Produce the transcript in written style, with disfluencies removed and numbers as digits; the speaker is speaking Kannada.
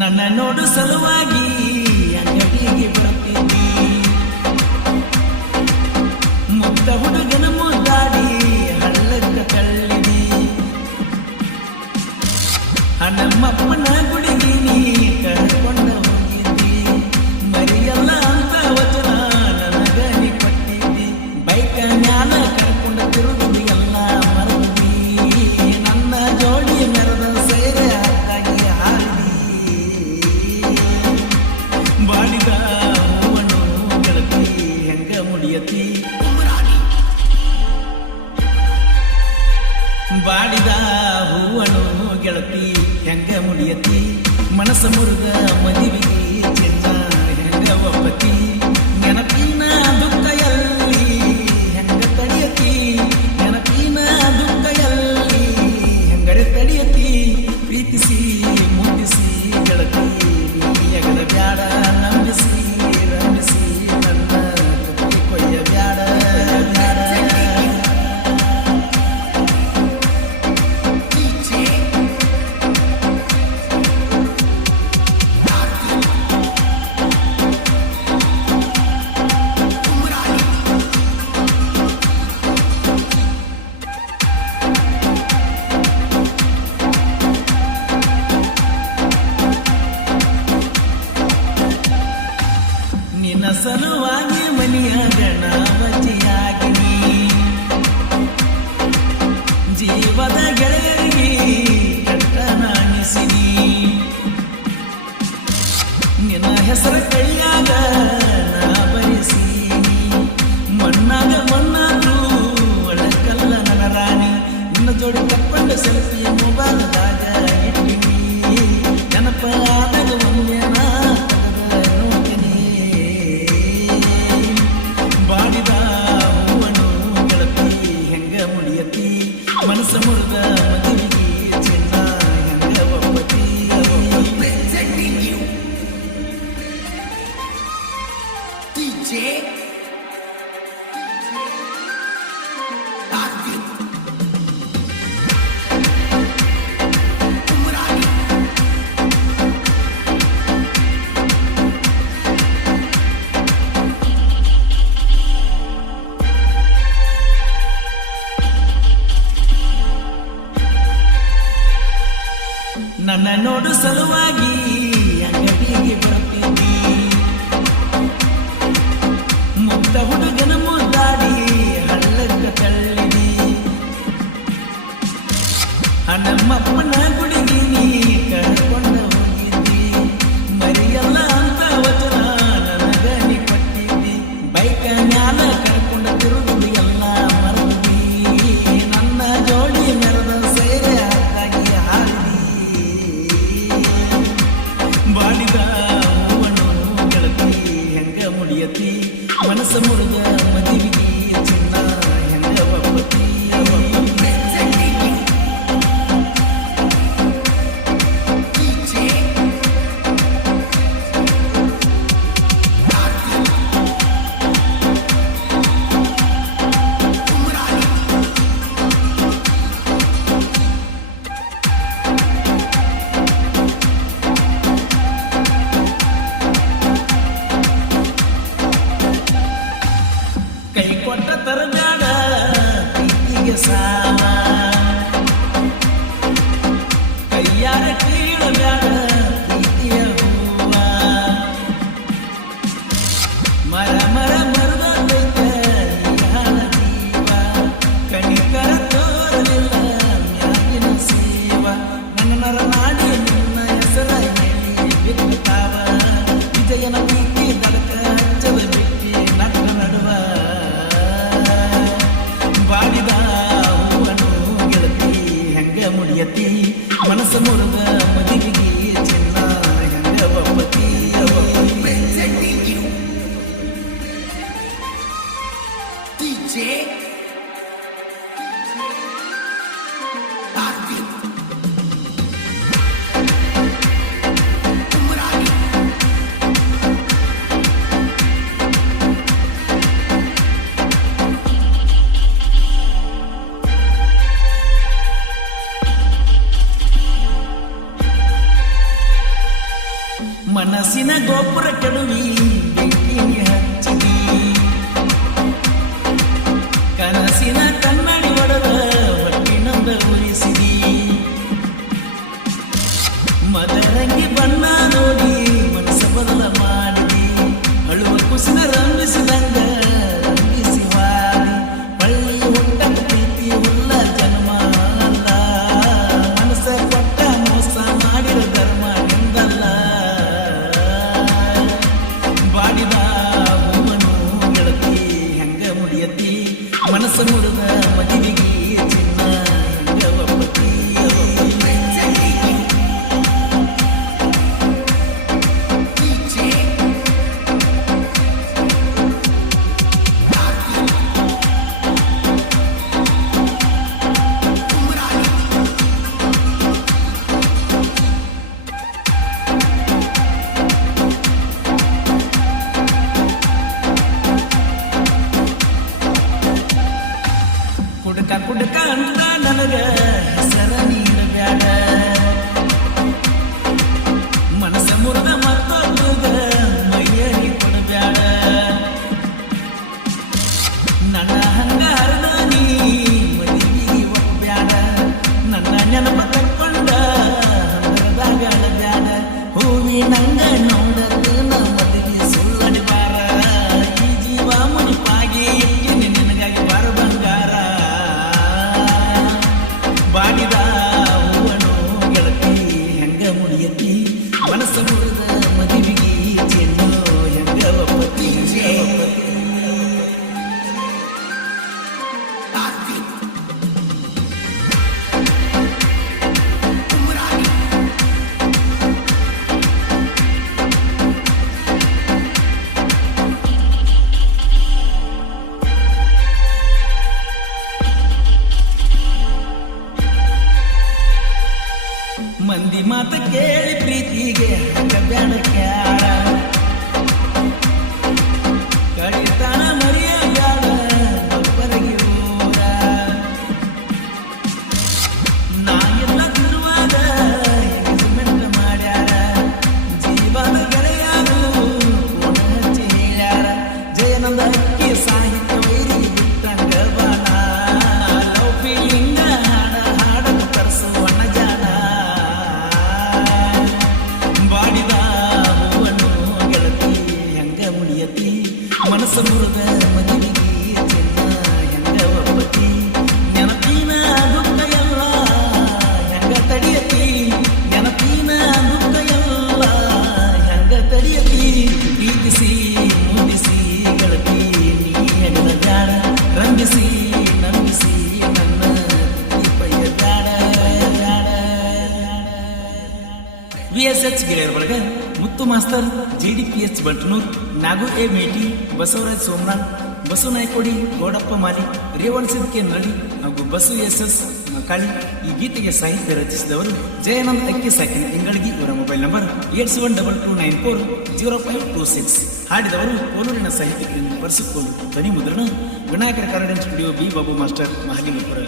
ನನ್ನ ನೋಡು ಸಲುವಾಗಿ ಅಂಗಡಿಗೆ ಬರ್ತೀನಿ ಮುದ್ದ ಹುಡುಗನ ಮುದ್ದಾಡಿ ಹಳ್ಳಕ್ಕ ತಳ್ಳಿದಿ ನಮ್ಮಪ್ಪನ ಗುಡಿಗೆ ನೀ ಕರ್ಕೊಂಡು ಹೋಗಿದ್ದಿ ಮರಿಯಲ್ಲ ಅಂತ ವಚನ ನನಗ ನೀ ಕೊಟ್ಟಿದ್ದಿ ಬೈಕ ಮ್ಯಾಲ ಕರ್ಕೊಂಡು ತಿರುಗುದಿ ಎಲ್ಲ ಮರದಿ ನನ್ನ ಜೋಡಿ ಮೆರೆದ ಸೇರೆ ಅತ್ತಾಗಿ ಹಾರಿದಿ ಬಾಡಿದ ಹೂವನ್ನು ಗೆಳತಿ ಹೆಂಗ ಮುಡಿಯತಿ ಬಾಡಿದ ಹೂವನ್ನು ಗೆಳತಿ ಹೆಂಗ ಮುಡಿಯತಿ ಮನಸ್ಸ ಮುರಿದ ಮದುವೆಗೆ ಚೆನ್ನ ಹೆಂಗ ಒಪ್ಪತಿ ನೆನಪಿನ ದುಃಖ ಎಲ್ಲಿ ಹೆಂಗ ತಡಿಯತಿ ನೆನಪಿನ ದುಃಖ ಎಲ್ಲಿ ಹೆಂಗರೆ ತಡಿಯತಿ ಪ್ರೀತಿಸಿ ಮುಟ್ಟಿಸಿ ಗೆಳತಿ ಎಗದ ಬ್ಯಾಡ ನಂಬಿಸಿ ರಂಭಿಸಿ ನನ್ನ ಕತ್ತಿ ಕೊಯ್ಯ ಬ್ಯಾಡ ನಿನ್ನ ಸಲುವಾಗಿ ಮನೆಯ ಗಣಪತಿಯಾಗಿನಿ ಜೀವದ ಗೆಳೆಯರಿಗೆ ಕಟ್ಟನಾಣಿಸಿನಿ ನಿನ್ನ ಹೆಸರು ಕೈಯಾಗ ನಾ ಬರೆಸೀನಿ ಮಣ್ಣಾಗ ಮಣ್ಣಾದ್ರು ಒಳಕಲ್ಲ ನನ್ನ ರಾಣಿ ನಿನ್ನ ಜೋಡಿ ತಪ್ಕೊಂಡ ಸೆಲ್ಫಿ ಮೊಬೈಲ್ದಾಗ ಇಟ್ಟಿನಿ ನೆನಪ ಆದಾಗ ಒಮ್ಮೆನ ಬಾಡಿದ ಹೂವನ್ನು ಗೆಳತಿ ಹೆಂಗ ಮುಡಿಯತಿ ಮನಸ್ಸ ಮುರಿದ ಮದುವೆಗೆ ಚೆನ್ನ ಹೆಂಗ ಒಪ್ಪತಿ ನನ್ನ ನೋಡು ಸಲುವಾಗಿ ಅಂಗಡಿಗೆ ಬರ್ತೀನಿ ಮುದ್ದ ಹುಡುಗನ ಮುದ್ದಾಡಿ ಹಳ್ಳಕ್ಕ ತಳ್ಳಿದಿ ನಮ್ಮಪ್ಪನ ಗುಡಿಗೆ ನೀ ಕರ್ಕೊಂಡು ಹೋಗಿದ್ದಿ ಮರಿಯಲ್ಲ ಅಂತ ವಚನ ನನಗ ನೀ ಕೊಟ್ಟಿದ್ದಿ ಬೈಕ ಮ್ಯಾಲ ಕರ್ಕೊಂಡು ತಿರುಗುದಿ ಎಲ್ಲ ಮರದಿ ನನ್ನ ಜೋಡಿ ಮೆರೆದ ಸೇರೆ ಅತ್ತಾಗಿ ಹಾರಿದಿ ಬಾಡಿದ ಹೂವನ್ನು ಗೆಳತಿ ಹೆಂಗ ಮುಡಿಯತಿ ಮನಸ್ಸ ಮುರಿದ ಮದುವೆಗೆ ಚಿನ್ನ ಹೆಂಗ ಒಪ್ಪತಿ ಮನಸ್ಸಿನ ಗೋಪುರ ಕೆಡುವಿ ಬೆಂಕಿಗೆ ಹಚ್ಚಿದಿ ಕನಸಿನ ಕನ್ನಡಿ ಒಡೆದ ಹೊಟ್ಟಿನಂದ ಉರಿಸಿದಿ ಮದರಂಗಿ ಬಣ್ಣ ನೋಡಿ ಮನಸ್ಸ ಬದಲ ಮಾಡಿದಿ ಅಳುವ ಕುಸಿನ ರಂಭಿಸಿದಂಗ ರಂಭಿಸಿ ವಾರಿ ಬಳ್ಳಿ ಹುಟ್ಟ ಪ್ರೀತಿ ಉಲ್ಲ ಜನ್ಮ ಅಲ್ಲ ಮನಸ್ಸ ಕೊಟ್ಟ ಮೋಸ ಮಾಡಿದ ಧರ್ಮ ನಿಂದಲ್ಲ ಬಾಡಿದ ಹೂವನು ಗೆಳತಿ ಹೆಂಗ ಮುಡಿಯತಿ ಮನಸ್ಸ ಮುರಿದ ಮದುವೆಗೆ ಚಿನ್ನ ಹೆಂಗ ಒಪ್ಪತಿ ಕುಡ್ಕ ಕುಡ್ಕ ಅಂತ ನನಗ ಹೆಸರ ನೀಡಬ್ಯಾಡ ಮನಸ್ಸ ಮುರಿದ ಮತ್ತೊಬ್ಬಗ ಮೈಯರಿ ಕೊಡಬ್ಯಾಡ ನನ್ನ ಹಂಗ ಹರಿದ ನೀ ಮದುವೆಗೆ ಒಪ್ಪಬ್ಯಾಡ ನನ್ನ ನೆನಪ ತಕ್ಕೊಂಡ ಹಂಗದಾಗ ಅಳಬ್ಯಾಡ ಹೂವಿನಂಗ ನೋಡದ್ದು ನಾ ಮದುವೆ ಸುಳ್ಳಡಿಬಾರ ಈ ಜೀವ ಮುನಿಪಾಗಿ ಇಟ್ಟಿನಿ ನಿನಗಾಗಿ ಬಾರ ಬಂಗಾರ ಬಾಡಿದ ಹೂವನು ಗೆಳತಿ ಹೆಂಗ ಮುಡಿಯತಿ ಮನಸ್ಸ ಮುರಿದ ಮದುವೆಗೆ ಚೆನ್ನು ಹೆಂಗ ಒಪ್ಪತಿ ಮಂದಿ ಮಾತ ಕೇಳಿ ಪ್ರೀತಿಗೆ ಬ್ಯಾಡ ಕ್ಯಾರ ಕಡಿತಾನ ಮರಿಯ ಬ್ಯಾಡ ಒಬ್ಬರಿಗೆ ಊರ ನಾ ಎಲ್ಲ ತಿರುವಾಗ ಎಂಗೇಜ್ಮೆಂಟ್ ಮಾಡ್ಯಾರ ಜೀವದ ಗೆಳೆಯಾರು ಫೋನ್ ಹಚ್ಚಿ ಹೇಳ್ಯಾರ ಜಯನಂದ ಅಕ್ಕಿ ಸಾಹಿತ್ಯ ವೈರಿಗೆ ಬಿಟ್ಟಂಗ ಬಾಣ ಲವ್ ಫೀಲಿಂಗ ಹಾಡ ತರಿಸುವಣ್ಣ ಜಾಣ ಬಾಡಿದ ಹೂವನ್ನು ಗೆಳತಿ ಹೆಂಗ ಮುಡಿಯತಿ ಮನಸ್ಸ ಮುರಿದ ಮದುವೆಗೆ ಚಿನ್ನ ಹೆಂಗ ಒಪ್ಪತಿ ನೆನಪಿನ ದುಃಖ ಎಲ್ಲ ಹೆಂಗ ತಡಿಯತಿ ನೆನಪಿನ ದುಃಖ ಎಲ್ಲ ಹೆಂಗ ತಡಿಯತಿ ಪ್ರೀತಿಸಿ ಮುಗಿಸಿ ಗೆಳತಿ ನೀ ಹೆಗಲ ಬ್ಯಾಡ ರಂಗಿಸಿ ನಂಬಿಸಿ ನನ್ನ ದೀಪಯ್ಯ ಬ್ಯಾಡ VSH ಗೆಳೆಯರ ಬಳಗ ಮುತ್ತು ಮಾಸ್ತರ್ GDPH ಬಂಟನೂರ್ ನಾಗು ಎ ಮೇಟಿ ಬಸವರಾಜ್ ಸೋಮನಾಥ್ ಬಸು ನಾಯ್ಕೋಡಿ ಗೌಡಪ್ಪ ಮಾಲಿ ರೇವಣ್ ಸಿದ್ಕೆ ನಡಿ ಹಾಗೂ ಬಸು SS ಮಕಾಳಿ ಈ ಗೀತೆಗೆ ಸಾಹಿತ್ಯ ರಚಿಸಿದವರು ಜಯಾನಂದ್ ಅಕ್ಕಿ ಸಾಕಿನ ಇಂಗಳಗಿ ಇವರ ಮೊಬೈಲ್ ನಂಬರ್ 8722940526 ಹಾಡಿದವರು ಕೋಲೂರಿನ ಸಾಹಿತ್ಯಕರಿಂದ ಬರ್ಸಿಕೊಂಡು ಧ್ವನಿ ಮುದ್ರಣ ವಿನಾಯಕರ Kannada studio B Babu master Mahalingapura